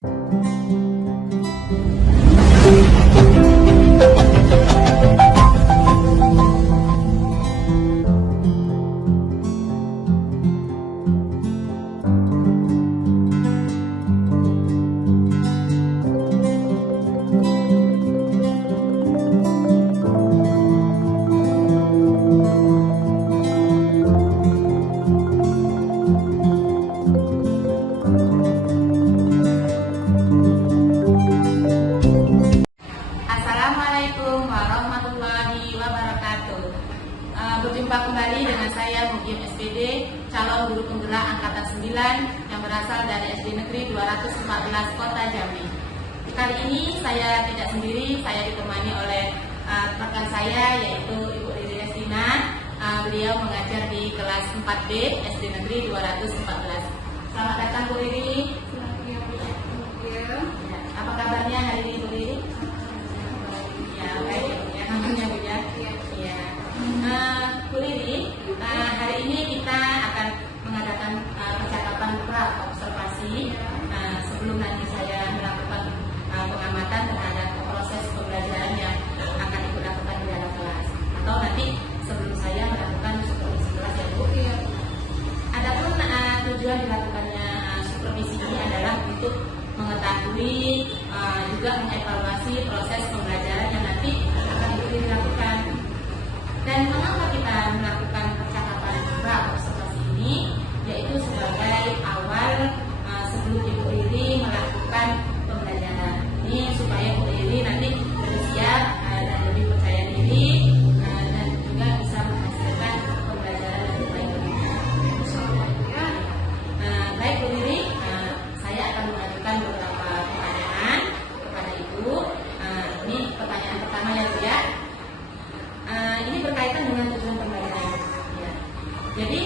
Assalamualaikum warahmatullahi wabarakatuh. Berjumpa kembali dengan saya Mugiem SPD, calon guru penggerak angkatan 9 yang berasal dari SD Negeri 214 Kota Jambi. Kali ini saya tidak sendiri, saya ditemani oleh rekan saya yaitu Ibu Riri Destina. Beliau mengajar di kelas 4B SD Negeri 214. Selamat datang Bu Riri. Apa kabarnya hari ini Bu Riri? Ya, baik ya, namanya Bu ya. Iya. Bu Riri, hari ini kita akan mengadakan percakapan pra-observasi. Sebelum nanti saya melakukan pengamatan terhadap proses pembelajaran yang akan Ibu lakukan di dalam kelas. Atau nanti sebelum saya melakukan supervisi kelas ya Bu. Iya. Adapun tujuan dilakukannya supervisi ini adalah untuk mengetahui juga mengevaluasi proses pembelajaran yang nanti akan dilakukan. Dan mengapa kita melakukan percakapan pra-observasi ini, yaitu sebagai awal sebelum Ibu Riri melakukan pembelajaran ini, supaya Bu Riri nanti lebih siap dan lebih percaya diri dan juga bisa menghasilkan pembelajaran lebih baik. Baik Bu Riri, saya akan mengajukan beberapa pertanyaan kepada Ibu. Ini pertanyaan pertama ya Bu ya. Ini berkaitan dengan tujuan pembelajaran. Ya. Jadi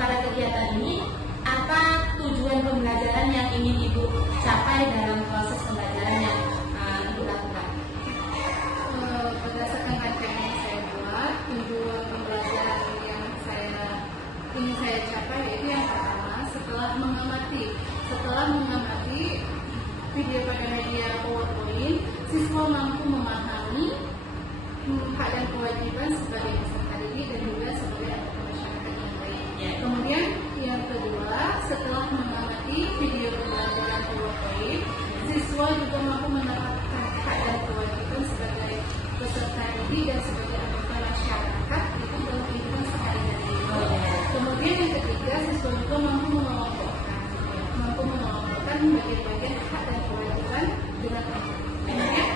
pada kegiatan ini, apa tujuan pembelajaran yang ingin Ibu capai dalam proses pembelajaran yang Ibu lakukan? Berdasarkan rancangan yang saya buat, tujuan pembelajaran yang ingin saya capai yaitu yang pertama, setelah mengamati video pada media PowerPoint, siswa mampu memahami hak dan kewajiban sebagai peserta didik dan juga sebagai anggota masyarakat yang baik. Ya. Kemudian yang kedua, setelah mengamati video pembelajaran PowerPoint, siswa juga mampu menerapkan hak dan kewajiban sebagai peserta didik dan sebagai anggota masyarakat itu dalam kehidupan sehari-hari. Kemudian yang ketiga, siswa juga mampu mengelompokkan bagian-bagian hak dan kewajiban dengan kemudian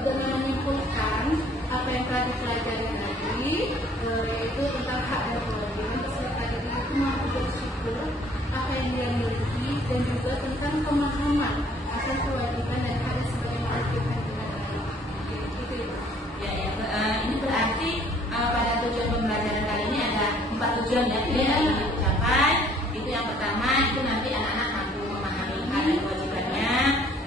dengan menyimpulkan apa yang telah dipelajari tadi, yaitu tentang hak dan kewajiban peserta didik itu mampu bersyukur apa yang dia miliki dan juga tentang pemahaman akan kewajiban dan hak sebagai makhluk yang baik. Itu ya. Ini berarti pada tujuan pembelajaran kali ini ada 4 tujuan ya yang ingin dicapai. Itu yang pertama, itu nanti anak-anak mampu memahami hak dan kewajibannya.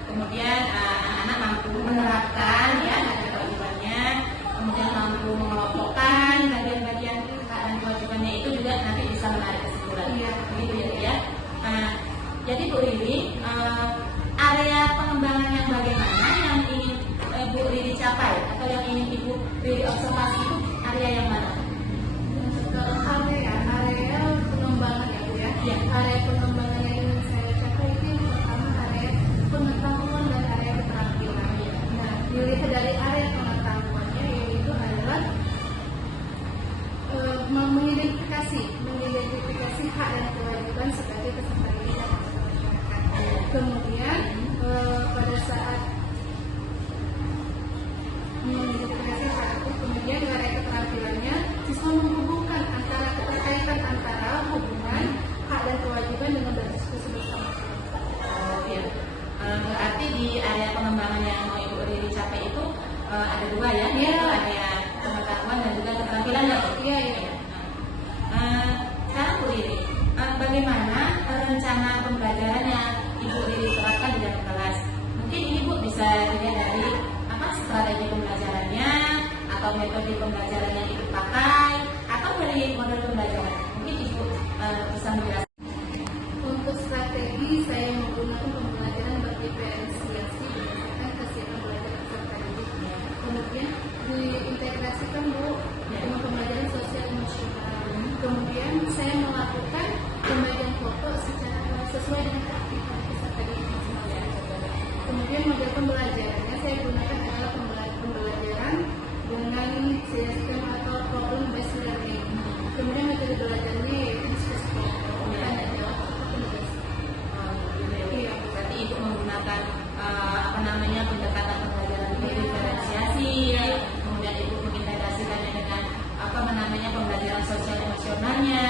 Kemudian anak-anak mampu menerapkan ya hak dan kewajibannya. Kemudian mampu mengelompokkan bagian-bagian hak dan kewajibannya, itu juga nanti bisa menarik kesimpulan. Begitu ya. Jadi Bu Riri, area pengembangan yang bagaimana yang ingin Bu Riri capai atau yang ingin Ibu Riri observasi itu area yang mana? Area pengembangan ya Bu ya. Area pengembangan yang ingin saya capai itu yang pertama area pengetahuan dan area keterampilan. Nah, dilihat dari area pengetahuannya yaitu adalah mengidentifikasi hak dan kewajiban sebagai peserta didik dan masyarakat. Kemudian pada saat mengidentifikasi hak itu, kemudian area keterampilannya siswa menghubungkan antara keterkaitan antara hubungan hak dan kewajiban dengan berdiskusi bersama. Berarti di area pengembangan yang mau Ibu Riri capai itu ada 2 ya, yaitu area pengetahuan dan juga keterampilan ya. Iya. Sekarang Bu Riri, bagaimana rencana pembelajaran yang Ibu Riri terapkan di dalam kelas? Mungkin ini Bu bisa dilihat dari strategi pembelajarannya atau metode pembelajaran yang Ibu pakai atau dari model pembelajaran. Mungkin Ibu bisa menjelaskan. Untuk strategi saya menggunakan pembelajaran Kemudian model pembelajarannya saya gunakan adalah pembelajaran dengan sistem atau problem based learning. Kemudian metode belajarnya yaitu diskusi kelompok, tanya jawab atau penulis. Iya. Berarti ibu menggunakan pendekatan pembelajaran diferensiasi, kemudian ibu mengintegrasikannya dengan pembelajaran sosial emosionalnya,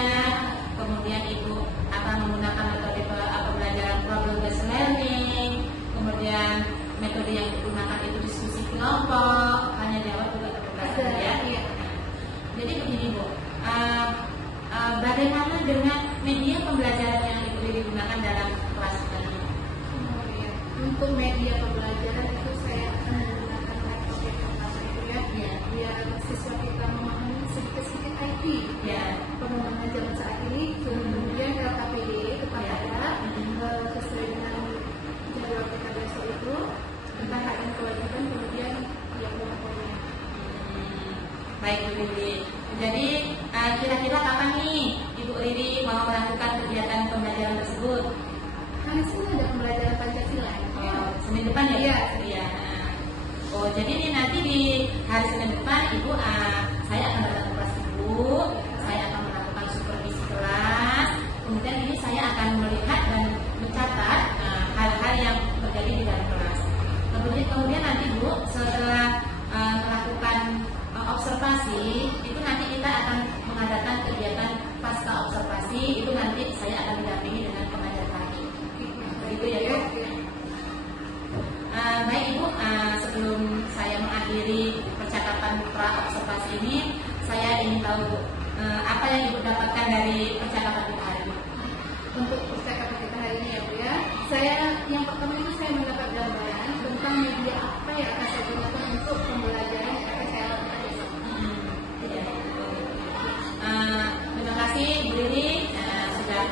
kemudian ibu akan menggunakan metode pembelajaran problem based learning, kemudian metode yang digunakan itu diskusi kelompok, tanya jawab juga terbatas ya. Jadi begini Bu, bagaimana dengan media pembelajaran yang ibu digunakan dalam kelas tadi? Untuk media pembelajaran itu saya akan menggunakan laptop yang pertama itu ya, biar siswa kita memahami sedikit-sedikit IT. Pengembangan zaman saat ini, kemudian LKPD kepada sesuai dengan jadwal kita besok itu tentang hak dan kewajiban, kemudian yang pokoknya. Baik Bu Riri. Jadi kira-kira kapan nih Ibu Riri mau melakukan kegiatan pembelajaran tersebut? Kan di sini ada pembelajaran Pancasila. Senin depan ya? Iya. Oh, jadi nih nanti di hari Senin depan Ibu, saya akan datang ke kelas Ibu, saya akan melakukan supervisi kelas, kemudian ini saya akan melihat dan mencatat hal-hal yang terjadi di dalam kelas. Kemudian nanti Bu, setelah melakukan observasi, itu nanti kita akan mengadakan kegiatan pasca observasi, itu nanti saya akan didampingi dengan pengajar lagi. Begitu ya Bu? Baik Ibu, sebelum saya mengakhiri percakapan pra observasi ini, saya ingin tahu apa yang Ibu dapatkan dari percakapan kita hari ini. Untuk percakapan kita hari ini ya Bu ya, saya yang pertama itu saya mendapat gambaran tentang media apa yang akan saya gunakan untuk pembelajaran yang akan saya lakukan besok. Terima kasih Bu Riri sudah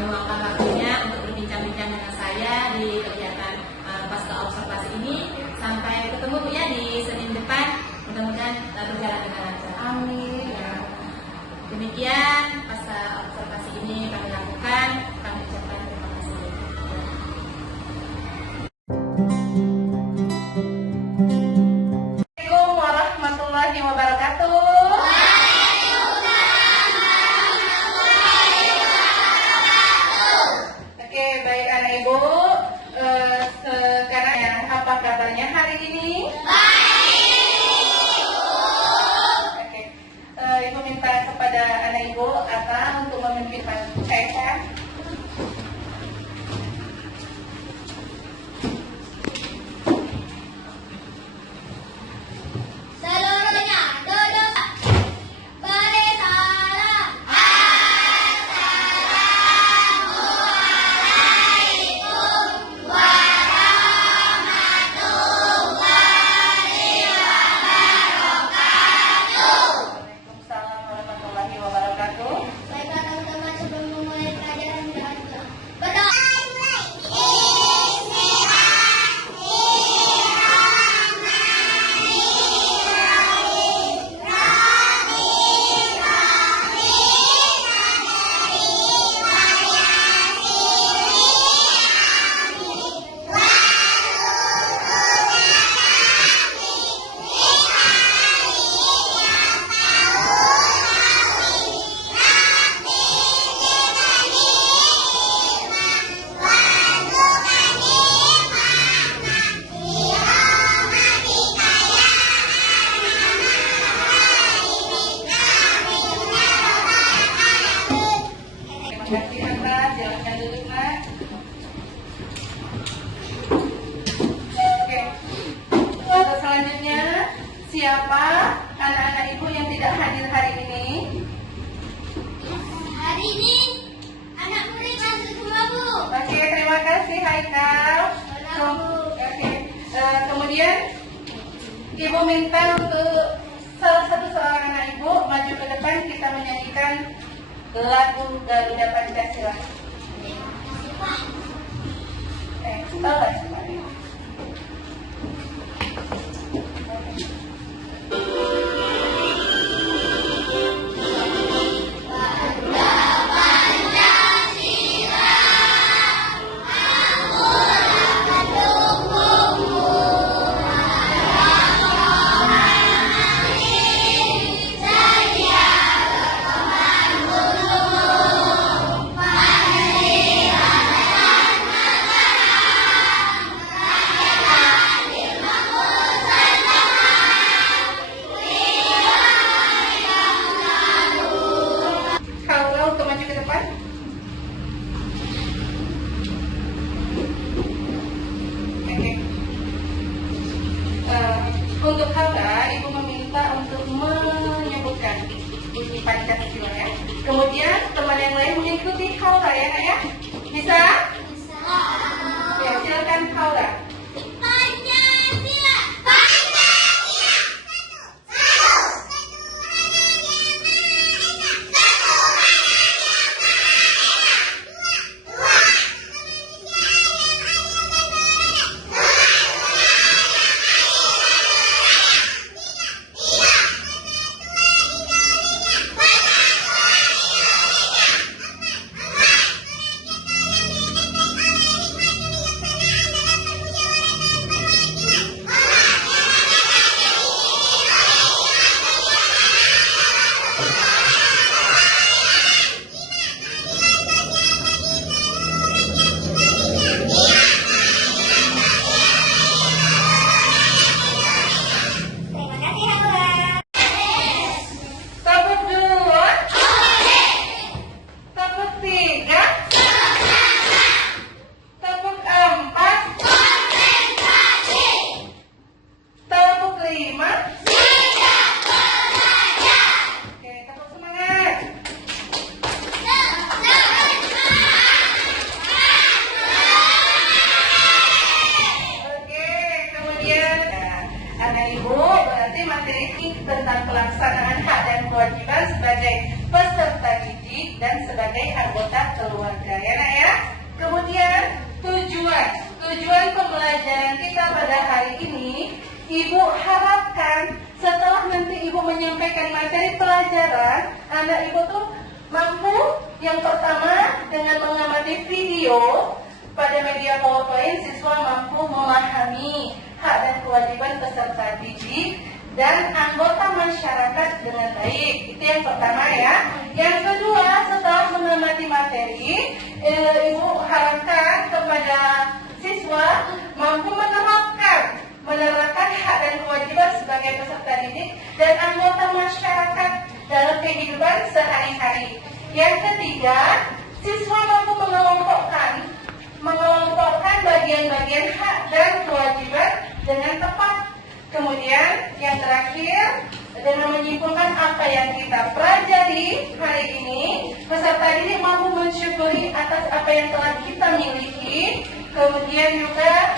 meluangkan waktunya untuk berbincang-bincang dengan saya di kegiatan pasca observasi ini. Sampai ketemu Bu ya di Senin depan, mudah-mudahan berjalan dengan lancar. Amin. Demikian pasca observasi ini kami lakukan. Kami ucapkan terima kasih. Assalamualaikum warahmatullahi wabarakatuh. Oke, baik anak ibu. Sekarang ya, apa kabarnya hari ini? Oke, ibu minta kepada anak ibu untuk memimpin saya. Seluruhnya duduk. Beri salam. Assalamualaikum warahmatullahi wabarakatuh. Waalaikumsalam warahmatullahi wabarakatuh. Baiklah teman-teman, sebelum memulai pelajaran kita berdoa. Terima kasih atas, silakan duduk Mas. Oke, untuk selanjutnya siapa anak-anak ibu yang tidak hadir hari ini? Hari ini anak murid masuk semua, Bu. Oke, terima kasih Haikal. Oke, kemudian ibu minta untuk salah satu seorang anak ibu maju ke depan, kita menyanyikan lagu Garuda Pancasila. Tahu nggak semuanya? Aku akan dukung Untuk haula, Ibu meminta untuk menyebutkan bunyi Pancasila ya. Kemudian teman yang lain mengikuti haula ya, Nak ya. Bisa? Bisa. Ya, silakan haula. Pancasila. Pancasila. Tepuk dua. Tepuk tiga. Tepuk empat. Tepuk lima. Oke, tepuk semangat. Oke, kemudian anak ibu berarti materi ini tentang pelaksanaan hak dan kewajiban sebagai peserta didik dan sebagai anggota keluarga ya Nak ya. Kemudian tujuan pembelajaran kita pada hari ini, Ibu harapkan setelah nanti Ibu menyampaikan materi pelajaran, anak Ibu tuh mampu yang pertama dengan mengamati video pada media PowerPoint, siswa mampu memahami hak dan kewajiban peserta didik dan anggota masyarakat dengan baik. Itu yang pertama ya. Yang kedua, setelah mengamati materi, Ibu harapkan kepada siswa mampu menerapkan hak dan kewajiban sebagai peserta didik dan anggota masyarakat dalam kehidupan sehari-hari. Yang ketiga, siswa mampu mengelompokkan bagian-bagian hak dan kewajiban dengan tepat. Kemudian yang terakhir, dengan menyimpulkan apa yang kita pelajari hari ini, peserta didik mampu mensyukuri atas apa yang telah kita miliki. Kemudian juga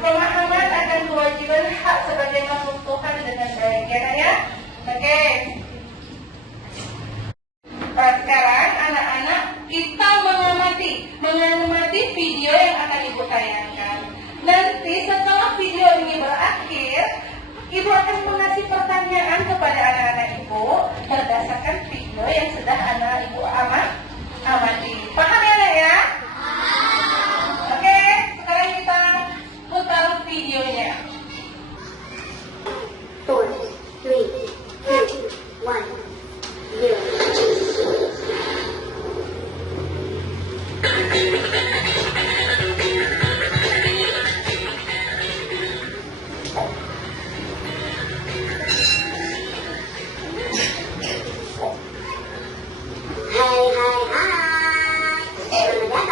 pemahaman akan kewajiban hak sebagai makhluk Tuhan dengan baik ya. Oke. Sekarang anak-anak kita mengamati video yang akan Ibu tayangkan. Nanti setelah video ini berakhir, Ibu akan mengasih pertanyaan kepada anak-anak Ibu berdasarkan video yang sudah anak Ibu amati. Paham ya Nak ya? Oke, sekarang kita putar videonya. 4, 3, 2, 1, 0. Hai. Selamat datang.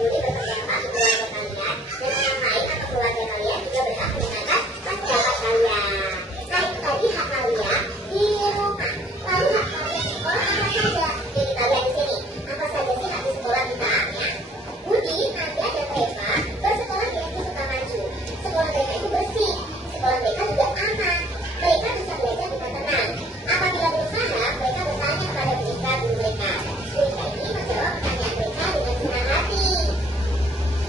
peduli berdampak di keluarga kalian, dan orang lain atau keluarga kalian juga berhak menggunakan pendapat kalian. Nah, itu tadi hak kalian di rumah. Lalu hak kalian di sekolah apa saja? Jadi kita lihat di sini. Apa saja sih hak di sekolah kita? Ya. Budi, Nadia, dan Reva bersekolah di SD Sukamaju. Sekolah mereka itu bersih. Sekolah mereka juga aman. Mereka bisa belajar dengan tenang. Apabila berusaha, mereka bertanya kepada guru mereka. Guru ini menjawab pertanyaan mereka dengan senang hati.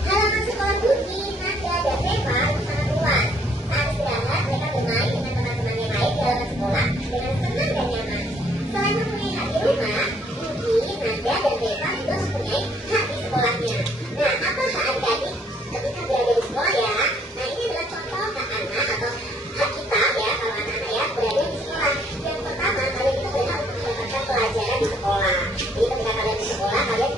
Halaman sekolah Budi, Nadia, dan Reva itu sangat luas. Saat istirahat, mereka bermain dengan teman-teman yang lain di halaman sekolah dengan senang dan nyaman. Selain mempunyai hak di rumah, Budi, Nadia, dan Reva juga mempunyai hak di sekolahnya. Nah, apa hak adik-adik ketika berada di sekolah ya? Nah, ini adalah contoh hak anak atau hak kita ya, kalau anak-anak ya berada di sekolah. Yang pertama, kalian itu berhak untuk mendapatkan pelajaran di sekolah. Jadi ketika kalian di sekolah, kalian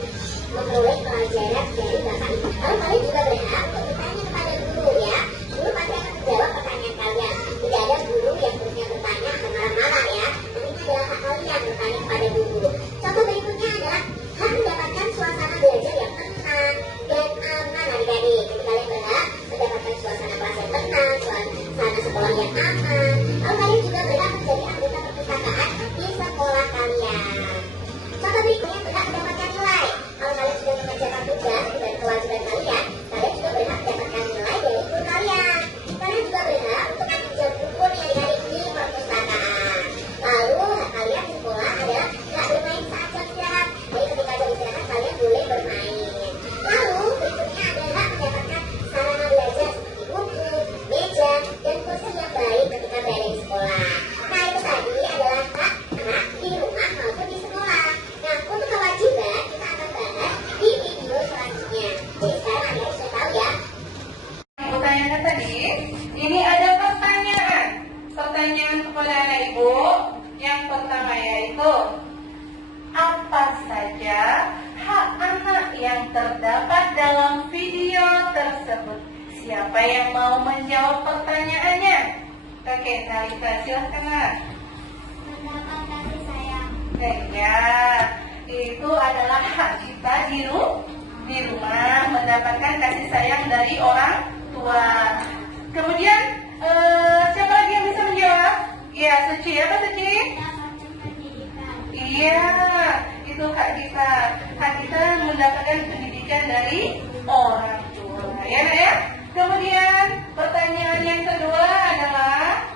memperoleh pelajaran dari bapak ibu. Lalu kalian juga berhak untuk bertanya kepada guru ya. Guru pasti akan menjawab pertanyaan kalian. Tidak ada guru yang terusnya bertanya atau marah-marah ya. Tapi ini adalah hak kalian bertanya kepada guru. Contoh berikutnya adalah hak mendapatkan suasana belajar yang tenang dan aman adik-adik. Jadi kalian berhak mendapatkan suasana kelas yang tenang, suasana sekolah yang aman. Lalu kalian juga berhak menjadi anggota perpustakaan di sekolah kalian. Contoh berikutnya berhak mendapatkan nilai. Kalau kalian sudah mengerjakan tugas dan kewajiban kalian, kalian juga berhak mendapatkan nilai dari guru kalian. Kalian juga berhak untuk meminjam buku nih adik-adik di perpustakaan. Lalu hak kalian di sekolah adalah hak bermain saat jam istirahat. Jadi ketika jam istirahat kalian boleh bermain. Lalu berikutnya adalah hak mendapatkan sarana belajar seperti buku, meja, dan kursi yang baik ketika berada di sekolah. Nah, itu tadi adalah hak anak di rumah maupun di sekolah. Nah, untuk kewajiban kita akan bahas di video selanjutnya. Jadi sekarang adik-adik sudah tahu ya. Pertanyaan tadi, ini ada pertanyaan. Pertanyaan kepada anak ibu. Yang pertama yaitu, apa saja hak anak yang terdapat dalam video tersebut? Siapa yang mau menjawab pertanyaannya? Oke, Nalita, silakan. Mendapat kasih sayang. Ya, itu adalah hak kita di rumah mendapatkan kasih sayang dari orang tua. Kemudian siapa lagi yang bisa menjawab? Ya, Suci. Apa Suci? Mendapatkan pendidikan. Iya, itu hak kita. Hak kita mendapatkan pendidikan dari orang tua. Ya, Nak, ya. Kemudian pertanyaan yang kedua adalah,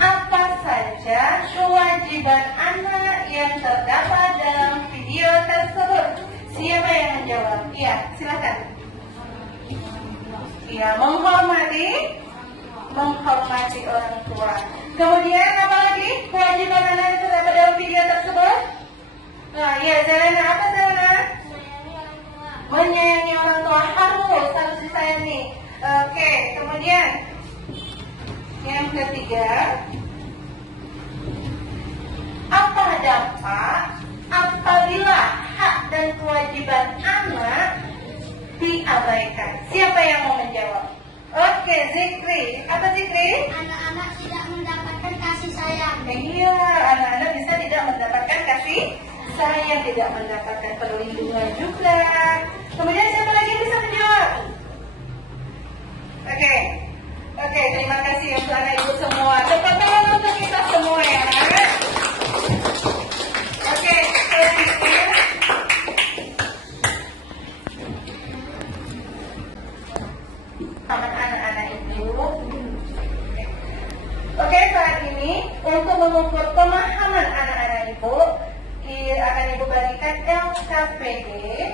apa saja kewajiban anak yang terdapat dalam video tersebut? Siapa yang menjawab? Iya, silakan. Iya, menghormati orang tua. Kemudian apa lagi kewajiban anak yang terdapat dalam video tersebut? Nah, ya, Zelena, apa Zelena? Menyayangi orang tua. Harus disayangi. Oke, kemudian yang ketiga, apa dampak apabila hak dan kewajiban anak diabaikan? Siapa yang mau menjawab? Oke, Zikri. Apa Zikri? Anak-anak tidak mendapatkan kasih sayang. Iya, anak-anak bisa tidak mendapatkan kasih sayang, tidak mendapatkan perlindungan juga. Kemudian siapa lagi yang bisa menjawab? Oke, terima kasih untuk anak ibu semua. Tepuk tangan untuk kita semua ya. Oke, selanjutnya. Sama anak-anak ibu. Oke, saat ini untuk mengukur pemahaman anak-anak ibu, akan ibu bagikan LKPD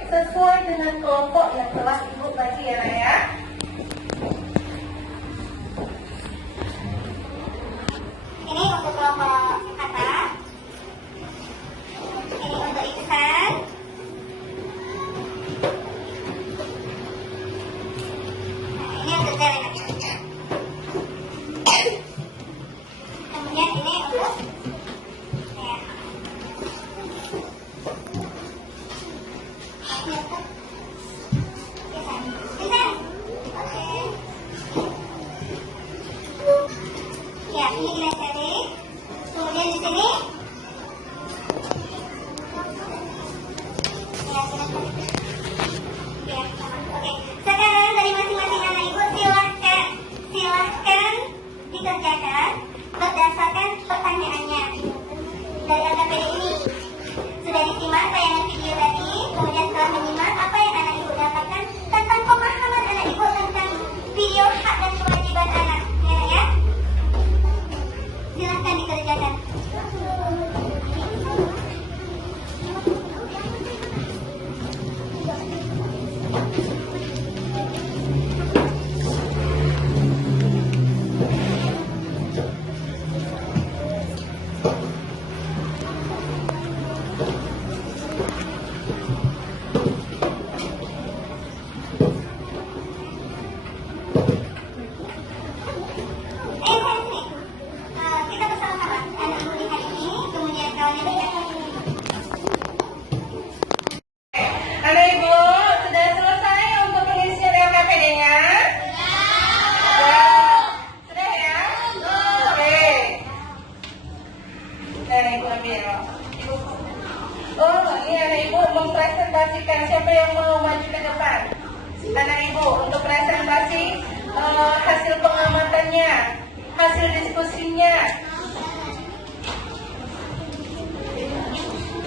sesuai dengan kelompok yang telah ibu bagi ya, Nak, ya. Ini untuk kelompok kata. Ini untuk ikutan. Nah, ini untuk Zelena. Kemudian ini untuk ya. Ini untuk Lisan. Lisan. Oke. Ya, ini kita cari. Kemudian di sini. Ya, silakan. ya. Oke. Sekarang dari masing-masing anak ibu silahkan dikerjakan berdasarkan pertanyaannya dari LKPD ini. Sudah disimak tayangan video tadi, kemudian setelah menyimak apa yang anak ibu dapatkan tentang pemahaman anak ibu tentang video hak dan kewajiban anak, ya. Silahkan dikerjakan. Kita bersama-sama anak ibu di hari ini, kemudian kawannya berkata. Anak ibu sudah selesai untuk pengisian LKPD-nya? Sudah ya? Oke. Anak ibu ambil. Ini anak ibu mempresentasikan, siapa yang mau maju ke depan? Anak ibu untuk presentasi hasil pengamatannya, hasil diskusinya.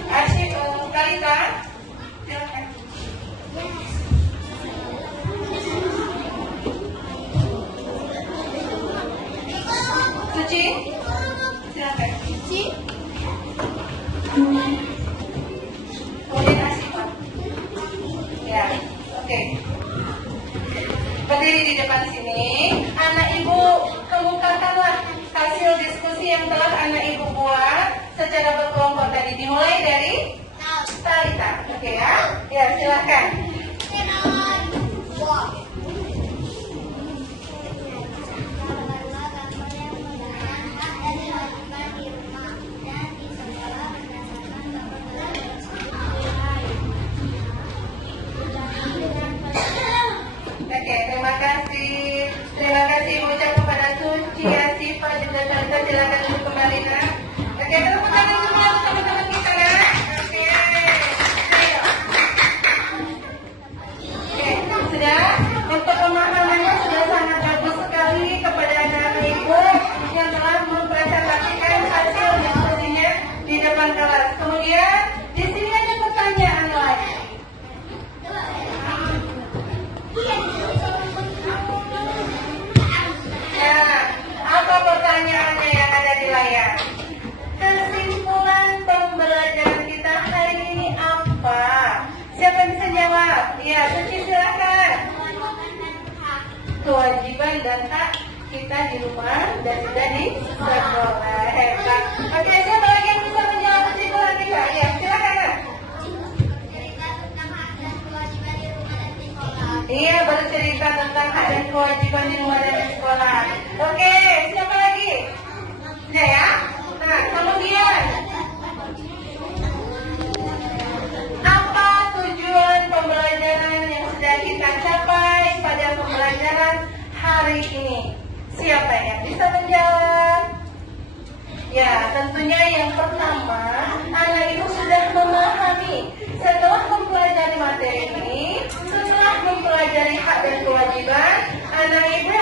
Asyik Kalita, silakan. Suci, silakan. Suci. Kemudian Asifah. Ya, oke. Berdiri di depan sini, anak ibu kemukakanlah hasil diskusi yang telah anak ibu buat secara berkelompok tadi. Dimulai dari Talita, oke ya? Ya, silakan. Oke, terima kasih. Terima kasih ucap kepada Suci, Asifah, juga Talita. Silakan duduk kembali, nak. Oke, tepuk tangan semua untuk teman-teman kita, nak. Oke. Ayo. Oke, sudah. Untuk pemahamannya sudah sangat bagus sekali kepada anak-anak ibu yang telah mempresentasikan hasil diskusinya di depan kelas. Kemudian di sini ada pertanyaan lagi. Nah, apa pertanyaannya yang ada di layar? Kesimpulan pembelajaran kita hari ini apa? Siapa yang bisa jawab? Ya, Suci silakan. Kewajiban dan hak kita di rumah dan juga di sekolah. Hebat. Oke, siapa lagi yang bisa menjawab kesimpulan kita? Ya, silakan. Iya, bercerita tentang hak dan kewajiban di rumah dan di sekolah. Oke, siapa lagi? Ya. Nah, kemudian apa tujuan pembelajaran yang sudah kita capai pada pembelajaran hari ini? Siapa yang bisa menjawab? Ya, tentunya yang pertama, anak ibu sudah memahami setelah mempelajari materi ini, setelah mempelajari hak dan kewajiban, anak ibu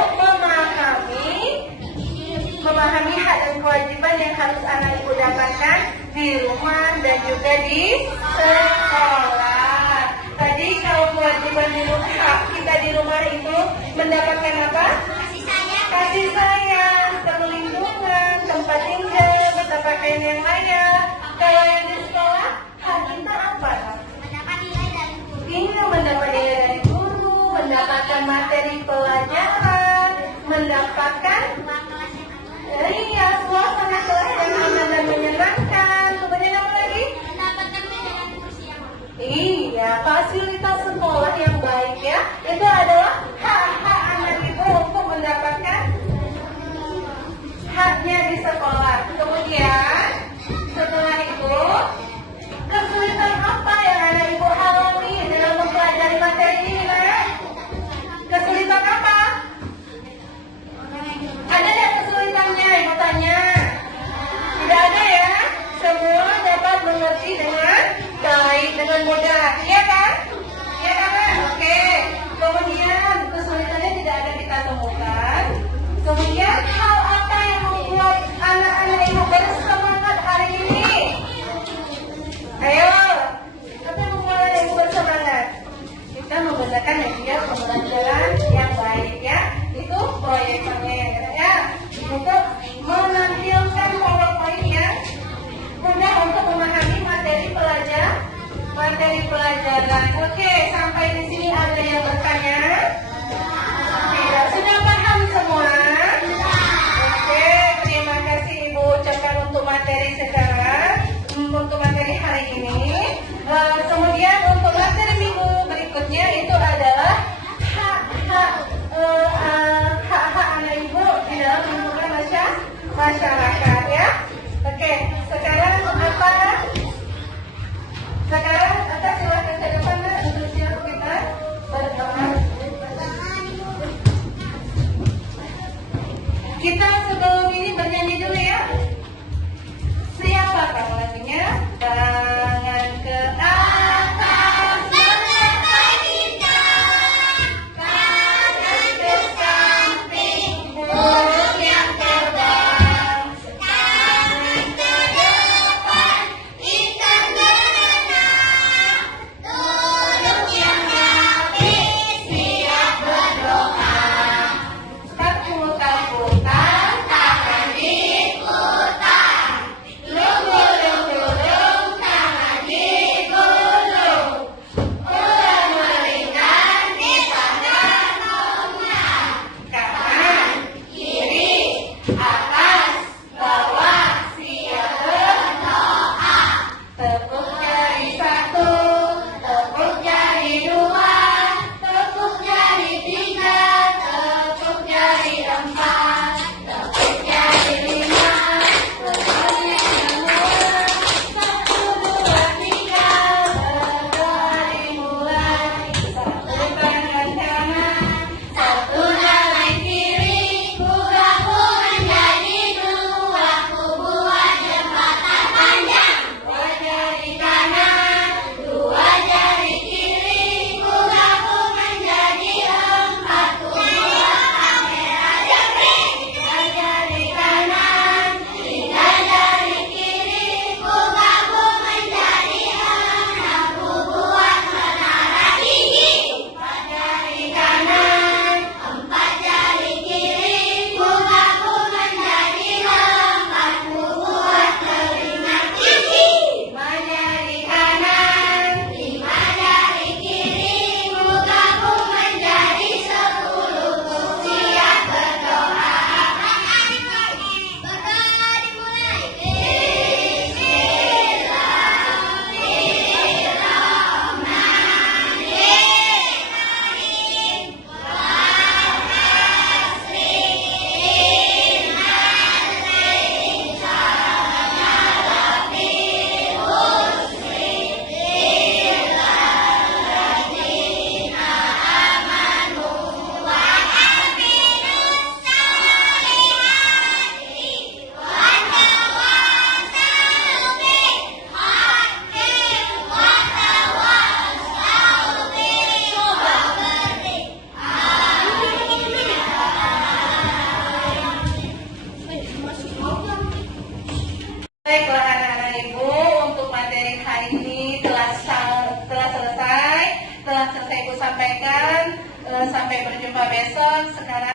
memahami hak dan kewajiban yang harus anak ibu dapatkan di rumah dan juga di sekolah. Tadi kalau kewajiban di rumah, hak kita di rumah itu mendapatkan apa? Kasih sayang, perlindungan, tempat tinggal, tempat pakaian yang layak. Kalau yang di sekolah, hak kita apa? Ini mendapat nilai dari guru, mendapatkan materi pelajaran, mendapatkan suasana kelas yang aman dan menyenangkan. Kemudian apa lagi? Iya, fasilitas sekolah yang baik ya. Itu adalah hak-hak anak ibu untuk mendapatkan haknya di sekolah. Kemudian setelah itu, kesulitan apa yang anak ibu alami dalam mempelajari materi ini, Nak? Kesulitan apa? Ada nggak kesulitannya, ibu tanya? Tidak ada ya? Semua dapat mengerti dengan baik, dengan mudah. Iya kan? Iya kan? Oke. menggunakan media pembelajaran yang baik ya. Itu proyektornya ya. Untuk menampilkan PowerPoint ya. Mudah untuk memahami materi pelajaran. Oke, sampai di sini ada yang bertanya? Tidak, sudah paham semua? Oke, terima kasih Ibu ucapkan untuk materi sekarang, untuk materi hari ini. Kemudian untuk materi minggu berikutnya itu adalah hak-hak anak ibu di dalam lingkungan masyarakat ya. Oke, sekarang apa? Sekarang silakan ke depan untuk siap kita berdoa. Kita sebelum ini bernyanyi dulu ya. Siapa kamu lagunya? Tangan ke atas, mengangkat kita. Tangan ke samping, mulut yang terbang. Tangan ke depan, ikan berenang. Duduk yang rapi, siap berdoa. Takut-takutan, tangan diputar. Lunggu-lunggu-lung, tangan digulung. Ulang meringkan, dipandang rendah. Kanan, kiri, atas, bawah, siap berdoa. Tepuk jari 1, tepuk jari 2, tepuk jari 3, tepuk jari 4, tepuk jari 5, tepuk jari 6, 1, 2, 3, berdoa dimulai. Satu tangan kanan, satu tangan kiri, kubu menjadi 2, kubu buat jembatan panjang. 2 jari kanan, 2 jari kiri, kubu menjadi 4, kubu buat kamera jepring. 3 jari kanan, 3 jari kiri, kubu menjadi 6, kubu buat menara tinggi. 4 jari kanan, 4 jari kiri, kubu menjadi 4, kubu buat telinga tinggi. 5 jari kanan, 5 jari kiri, kubu menjadi 10, kubu siap berdoa. Berdoa dimulai. Baiklah anak-anak ibu, untuk materi hari ini telah selesai ibu sampaikan. Sampai berjumpa besok. Sekarang